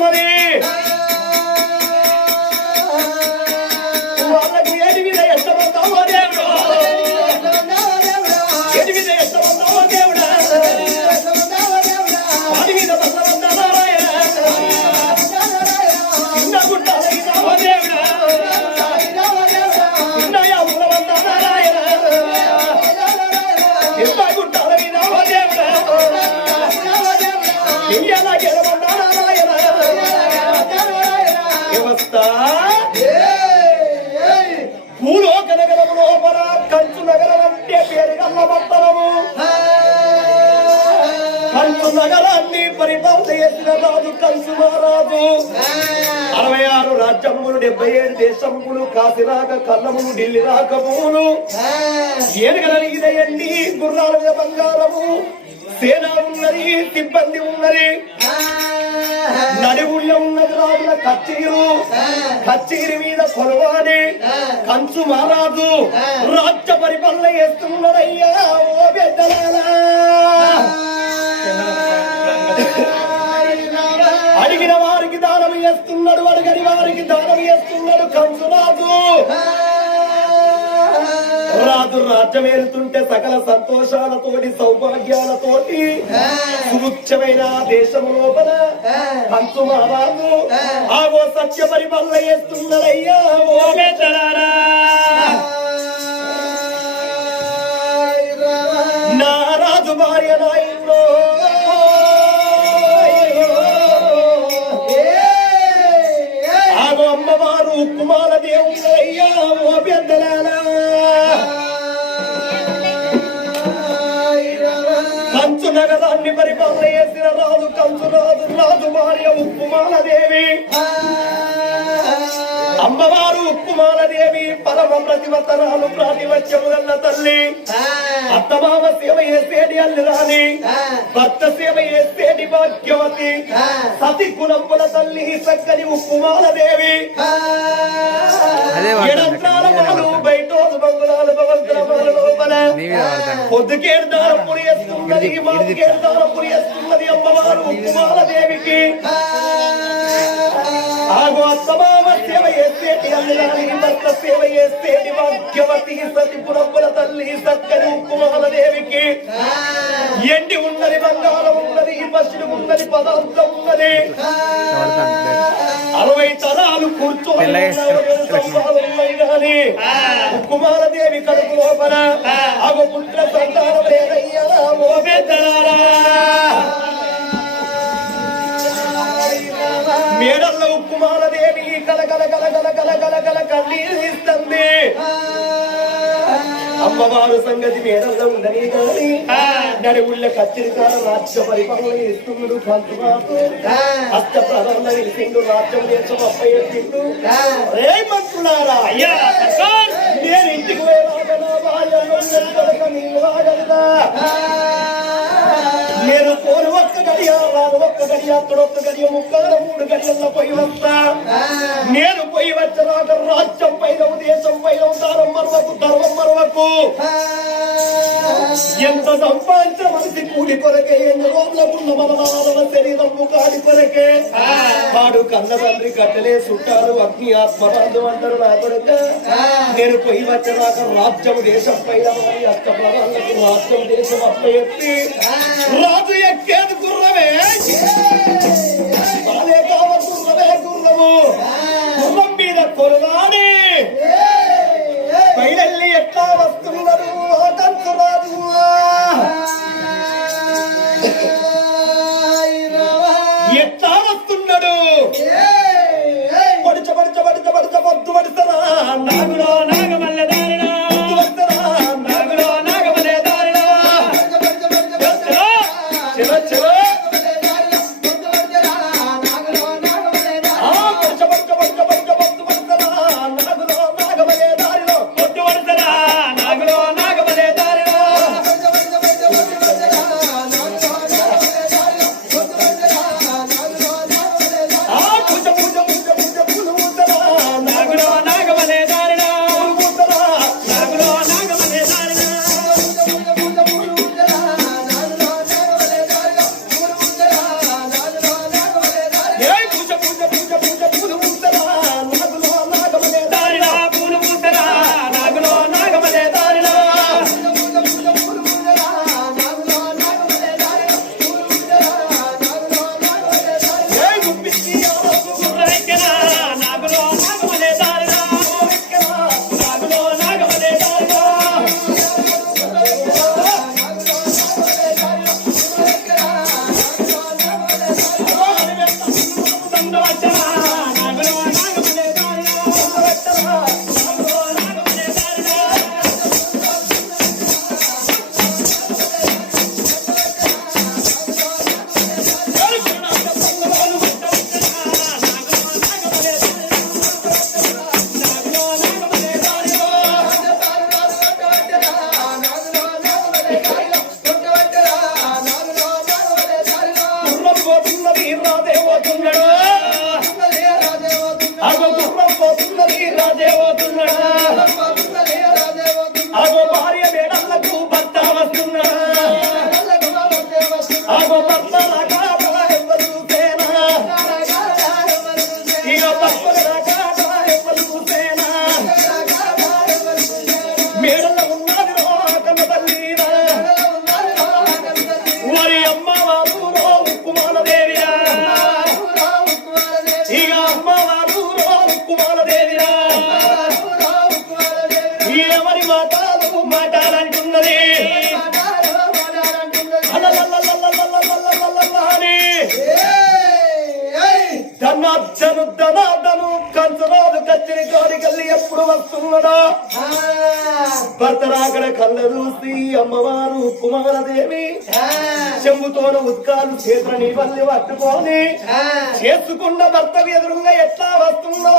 ఉన్నది వాళ్ళకు ఏది మీద ఎత్తమంటావో దేవుడు ఏది మీద ఎత్తమంటావో దేవుడా వాడి మీద బసవంతా నారాయణ చిన్న గుట్ట అలగినావో దేవుడా చిన్నయ్య బులవంతా నారాయణ చిన్న గుట్ట అలగినావో దేవుడా ఇండియాలో గెలవన్నా నారాయణ వ్యవస్థ భూలోక నగరము లోపల కంచు నగరం అంటే పేరు గల్లబత్తరము కంచు నగరాన్ని పరిపాలన చేసిన రాజు కంచు మహారాజు 66 రాజ్యములు 77 దేశములు కాశీ రాక కన్నములు ఢిల్లీ రాక భూములు ఏనుగలనిగినయండి గుర్రాల మీద బంగారము సేన ఉన్నది సిబ్బంది ఉన్నది నడివుళ్ళ ఉన్నది రాజుల కచ్చేరి మీద కొలవాని కంచు మహారాజు రాజ్య పరిపాలన చేస్తున్నారయ్యా ఓ పెద్దలారా అడిగిన వారికి దానం చేస్తున్నాడు అడిగని వారికి దానం చేస్తున్నాడు కంచు రాజు రాజు రాజ్యం ఏలుతుంటే సకల సంతోషాలతోటి సౌభాగ్యాలతోటి సుముఖ్యమైన దేశము లోపల కంచు మహారాజు ఆగో సత్య పరిపాలన చేస్తున్నాడయ్యా ఓ పెద్దలారా నా రాజు భార్య నాయనో ఆగో అమ్మవారు కుమార దేవుడయ్యా ఓ పెద్దలారా కంచు నగరాన్ని పరిపాలన చేసిన రాజు కంచు రాజు భార్య ఉప్పుమాలదేవి అమ్మవారు ఉప్పుమాలదేవి పరమ ప్రతివతరాలు ప్రాతివత్యముగల్ల తల్లి అత్తమామ సేవ చేసేటి అల్లిరాని భర్త సేవ చేసేటి భాగ్యవతి సతి గుణముల తల్లి చక్కని ఉప్పుమాలదేవి ఎడంత్రాలు బయటోలు బంగుళాలు భవంతుల లోపల పొద్దుకేర్దారం పురియేస్తున్నది మాకేర్దారం పురియేస్తున్నది అమ్మవారు ఉప్పుమాలదేవికి ఆగో అత్తమామ సేవ చేసేటి అల్లిరాని భర్త సేవ చేసేటి భాగ్యవతి సతి గుణముల తల్లి చక్కని ఉప్పుమాలదేవికి ఎండి ఉన్నది బంగారం ఉన్నది పసిడి ఉన్నది పదార్థం ఉన్నది 60 తరాలు కూర్చోని గాని కుమారదేవి కడుపు లోపల ఆగో పుట్ల సంతానం లేదయ్యా ఓ పెద్దలారా మేడల్లో కుమారదేవి కలకల కలకల కలకల కల కన్నీరు ఇస్తుంది అమ్మవారు సంగతి మేడల్లో ఉండని కానీ నడివుళ్ళ కచ్చిరికాల రాజ్య పరిపాలన ఇస్తున్నాడు పంతుమాపు అష్ట ప్రధాన నిలిపిండు రాజ్యం దేశం అప్పయ్యిండు రే మంత్రులారా అయ్యా నేను ఇంటికి నేను పోను ఒక్క గడియ రాను ఒక్క గడియ అక్కడ ఒక్క గడియ 3 గడియల్లో పోయి వస్తా నేను పోయి వచ్చరాక రాజ్యం పైన దేశం పైన దారం మరవకు ఎంత సంపాదించిన మనిషి కూడి కొరకే ఎన్ని రోజులకున్న మన శరీరం కాడి కొరకే వాడు కన్న తండ్రి కట్టలే చుట్టాలు అగ్ని ఆత్మరాజు అంటారు నా కొరక నేను పోయి వచ్చరాక రాజ్యం దేశం పైన అష్టప్రదాలకు రాజ్యం దేశం అప్ప ఎత్తి రాజు ఎక్కేది గుర్రమే బాలే కావ గుర్రమే గుర్రము గుర్రం మీద కొలవాడి పైలల్లి ఎట్లా వస్తున్నారు కంచు రాజు ఎట్లా వస్తున్నాడు పడిచ పడిచ పడిచ పడిచ పొద్దు పడుతారా నాగులో నాగమల్లె దారినా నాగులో నాగమల్లె దారినా చిర చిర పోతున్నాడు అగో గుర్రం పోతున్నది రాజే పోతున్నాడు అగో భార్య మేడలకు భర్త వస్తున్నాడు అగో భర్త ఎవరు చూసేనా ఇక భర్త ఎవరు చూసేనా మేడలో ఉన్నది కన్న తల్లిరా మరి అమ్మవారు ఉక్కుమాలదేవిరా ఇక అమ్మవారు ఉక్కుమాలదేవిరా ఎవరి మాటలు మాటాలంటున్నది ధనార్జను ధనార్దను కంచరాదు కచ్చిరి కాడికెళ్ళి ఎప్పుడు వస్తున్నాడా భర్త రాకడ కళ్ళ చూసి అమ్మవారు కుమారదేవి చెంబుతోన ఉత్కాలు చేతులని వల్లి పట్టుకొని చేసుకున్న భర్త ఎదురుగా ఎట్లా వస్తుందో